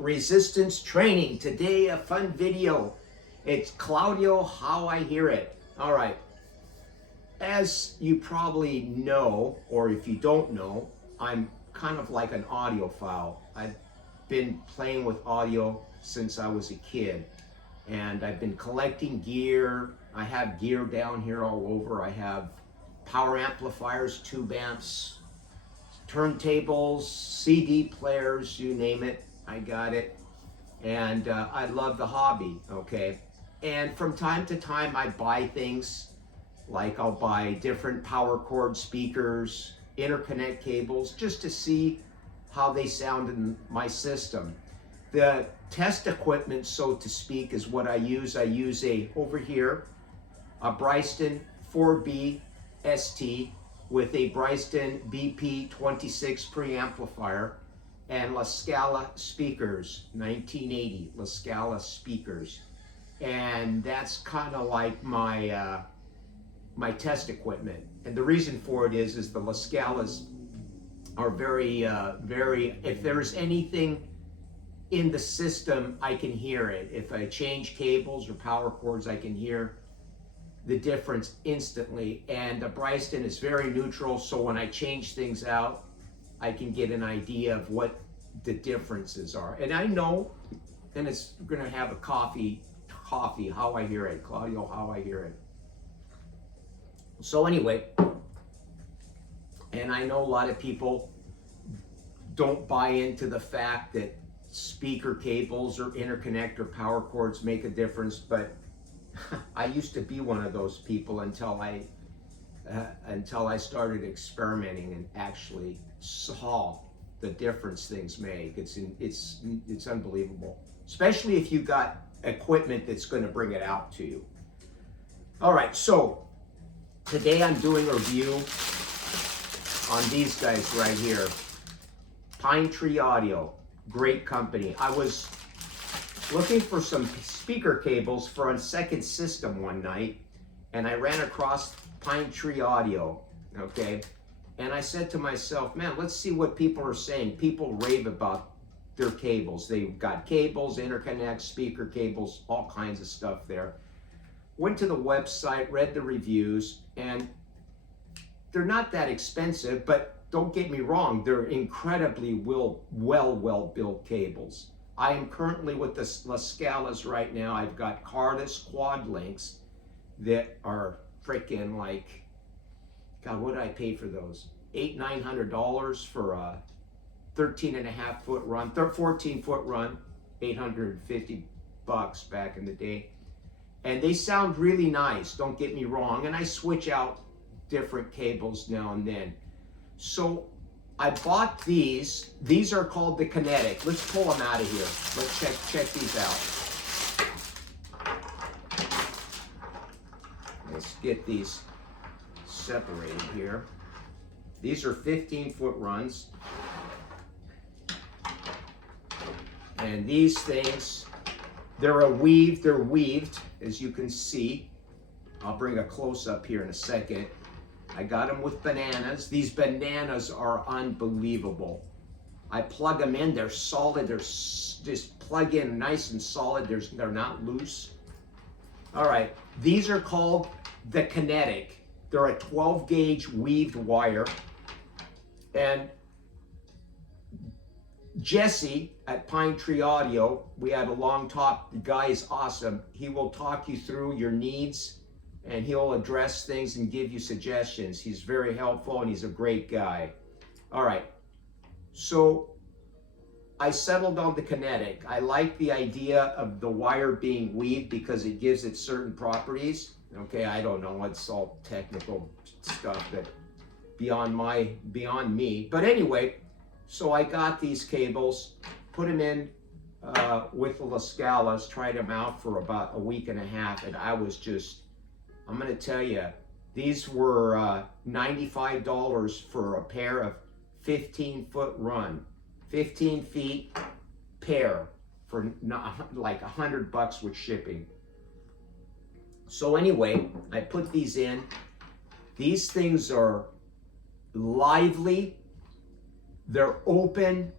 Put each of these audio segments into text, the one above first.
resistance training. Today, a fun video. It's Claudio, how I hear it. All right. As you probably know, or if you don't know, I'm kind of like an audiophile. I've been playing with audio since I was a kid, and I've been collecting gear. I have gear down here all over. I have power amplifiers, tube amps, turntables, CD players, you name it, I got it. And I love the hobby, okay? And from time to time, I buy things, like I'll buy different power cord speakers, interconnect cables, just to see how they sound in my system. The test equipment, so to speak, is what I use. I use over here, a Bryston 4B ST with a Bryston BP26 preamplifier and La Scala speakers, 1980 La Scala speakers. And that's kind of like my my test equipment. And the reason for it is the La Scalas are very, if there's anything in the system, I can hear it. If I change cables or power cords, I can hear the difference instantly. And the Bryston is very neutral, so when I change things out, I can get an idea of what the differences are. And I know, and it's gonna have a coffee, how I hear it, Claudio, how I hear it. So anyway, and I know a lot of people don't buy into the fact that speaker cables or interconnect or power cords make a difference, but I used to be one of those people until I started experimenting and actually saw the difference things make. It's unbelievable, especially if you got equipment that's going to bring it out to you. All right, so today I'm doing a review on these guys right here. Pine Tree Audio, great company. I was looking for some speaker cables for a second system one night, and I ran across Pine Tree Audio, okay? And I said to myself, man, let's see what people are saying. People rave about their cables. They've got cables, interconnects, speaker cables, all kinds of stuff there. Went to the website, read the reviews, and they're not that expensive, but don't get me wrong, they're incredibly well built cables. I am currently with the La Scalas right now. I've got cordless quad links that are freaking like, God, what did I pay for those? $800-900 for a 13.5 foot run, 14 foot run, $850 back in the day. And they sound really nice, don't get me wrong. And I switch out different cables now and then. So I bought these. These are called the Kinetic. Let's pull them out of here. Let's check these out. Let's get these separated here. These are 15-foot runs. And these things, they're weaved, as you can see. I'll bring a close-up here in a second. I got them with bananas. These bananas are unbelievable. I plug them in, they're solid, they're just plug in nice and solid, they're not loose. All right, these are called the Kinetic. They're a 12 gauge weaved wire. And Jesse at Pine Tree Audio, we had a long talk. The guy is awesome. He will talk you through your needs, and he'll address things and give you suggestions. He's very helpful and he's a great guy. All right, so I settled on the Kinetic. I like the idea of the wire being weaved because it gives it certain properties. Okay, I don't know, it's all technical stuff that beyond me. But anyway, so I got these cables, put them in with the La Scalas, tried them out for about a week and a half, and I was just, I'm gonna tell you, these were $95 for a pair of 15-foot run, 15 feet pair for not, like $100 with shipping. So anyway, I put these in. These things are lively, they're open,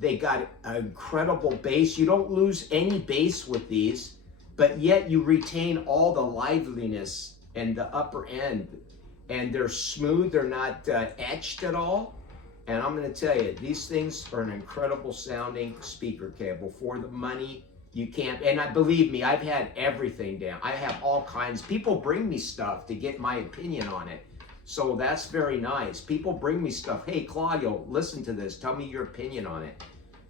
They got an incredible bass. You don't lose any bass with these, but yet you retain all the liveliness and the upper end. And they're smooth, they're not etched at all. And I'm gonna tell you, these things are an incredible sounding speaker cable. For the money, you can't, and believe me, I've had everything down. I have all kinds. People bring me stuff to get my opinion on it. So that's very nice. People bring me stuff. Hey, Claudio, listen to this. Tell me your opinion on it.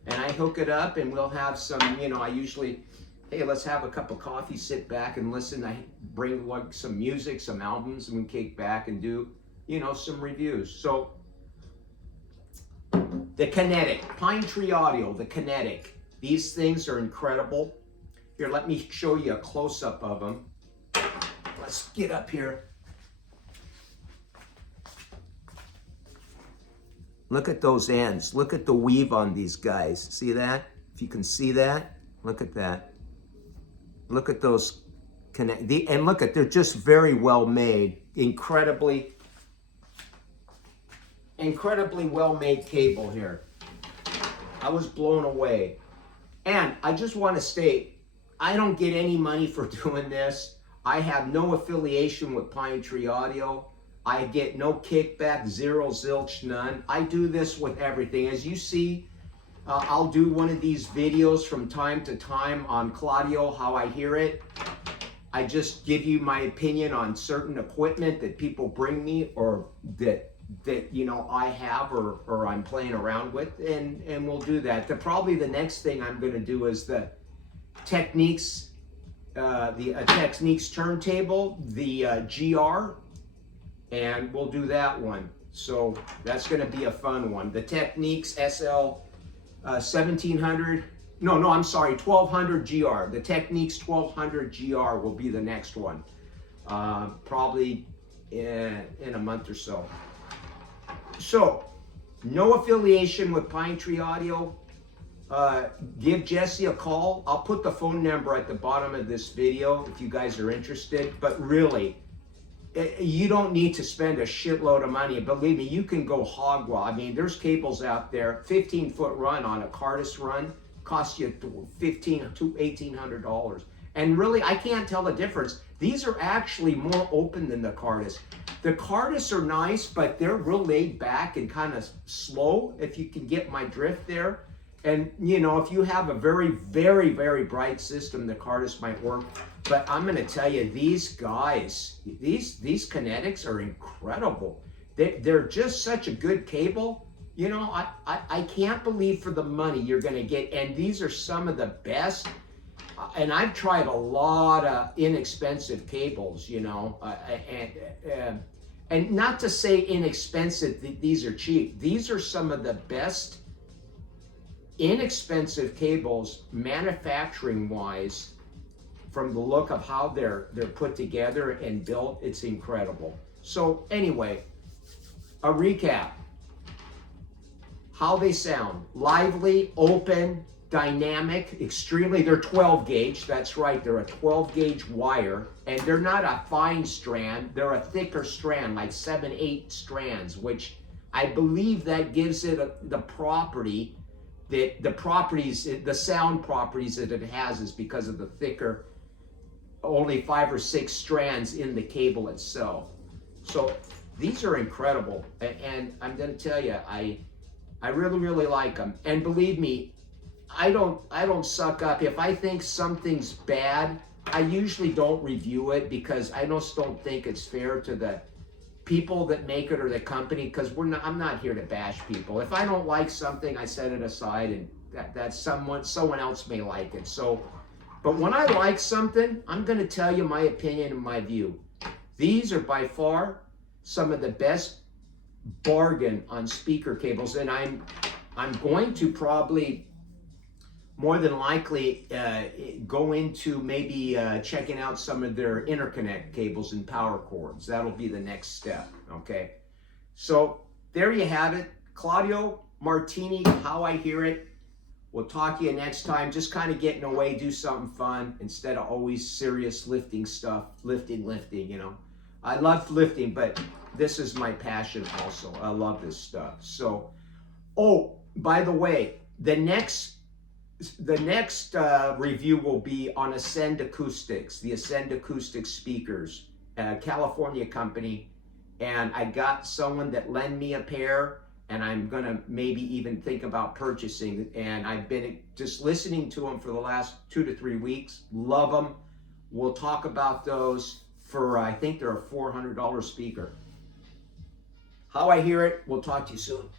And I hook it up and we'll have some, I usually, hey, let's have a cup of coffee, sit back and listen. I bring like some music, some albums, and we kick back and do, some reviews. So the Kinetic, Pine Tree Audio, the Kinetic. These things are incredible. Here, let me show you a close-up of them. Let's get up here. Look at those ends. Look at the weave on these guys. See that? If you can see that, look at that. Look at those and look at, they're just very well made. Incredibly well made cable here. I was blown away. And I just want to state, I don't get any money for doing this. I have no affiliation with Pine Tree Audio. I get no kickback, zero, zilch, none. I do this with everything. As you see, I'll do one of these videos from time to time on Claudio, how I hear it. I just give you my opinion on certain equipment that people bring me or that I have or I'm playing around with, and we'll do that. Probably the next thing I'm going to do is the Techniques, Techniques turntable, the GR. And we'll do that one. So that's going to be a fun one. The Techniques SL 1200 GR. The Techniques 1200 GR will be the next one. Probably in a month or so. So, no affiliation with Pine Tree Audio. Give Jesse a call. I'll put the phone number at the bottom of this video if you guys are interested. But really, you don't need to spend a shitload of money. Believe me, you can go hog wild. I mean, there's cables out there. 15-foot run on a Cardis run costs you $1,500 to $1,800. And really, I can't tell the difference. These are actually more open than the Cardis. The Cardis are nice, but they're real laid back and kind of slow, if you can get my drift there. And, if you have a very, very, very bright system, the Cardis might work. But I'm going to tell you, these guys, these Kinetics are incredible. They're just such a good cable. I can't believe for the money you're going to get. And these are some of the best. And I've tried a lot of inexpensive cables, and not to say inexpensive, these are cheap. These are some of the best inexpensive cables, manufacturing wise, from the look of how they're put together and built. It's incredible. So anyway, a recap. How they sound: lively, open, dynamic, extremely. They're 12 gauge. That's right, they're a 12 gauge wire, and they're not a fine strand. They're a thicker strand, like 7-8 strands, which I believe that gives it the property that the sound properties that it has is because of the thicker, only 5 or 6 strands in the cable itself. So these are incredible, and I'm going to tell you, I really, really like them. And believe me, I don't suck up. If I think something's bad, I usually don't review it, because I just don't think it's fair to the people that make it or the company, because I'm not here to bash people. If I don't like something, I set it aside, and that's someone else may like it. So, but when I like something, I'm going to tell you my opinion and my view. These are by far some of the best bargain on speaker cables, and I'm going to probably more than likely go into maybe checking out some of their interconnect cables and power cords. That'll be the next step, okay? So there you have it. Claudio Martini, how I hear it. We'll talk to you next time. Just kind of getting away, do something fun instead of always serious lifting stuff. Lifting, I love lifting, but this is my passion also. I love this stuff. So, oh, by the way, The next review will be on Ascend Acoustics, the Ascend Acoustics speakers, a California company. And I got someone that lent me a pair, and I'm gonna maybe even think about purchasing. And I've been just listening to them for the last 2 to 3 weeks. Love them. We'll talk about those for, I think they're a $400 speaker. How I hear it, we'll talk to you soon.